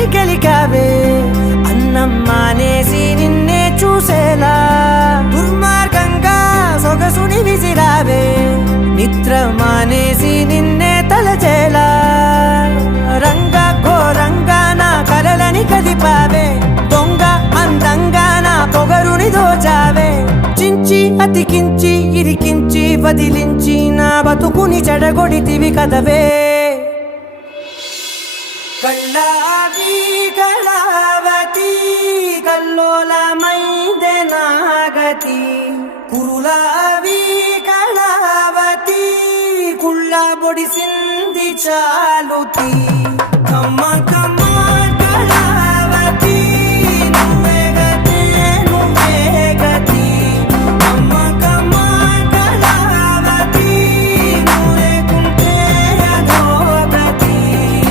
కలని గెలికావే అన్నం మానేసి నిన్నే చూసేలా దుర్మార్గంగా సొగసుని విసిరావే నిద్ర మానేసి నిన్నే తలచేలా రంగా ఘోరంగా నా కలలని కదిపావే దొంగ అందంగా నా పొగరుని దోచావే చించి అతికించి ఇరికించి వదిలించి నా బతుకుని చెడగొడితివి కదవే కళ్ళావి కళావతి కల్లోలమైందే నాగతి కురులావి కళావతి కుళ్ళ బొడిసింది చాలుతి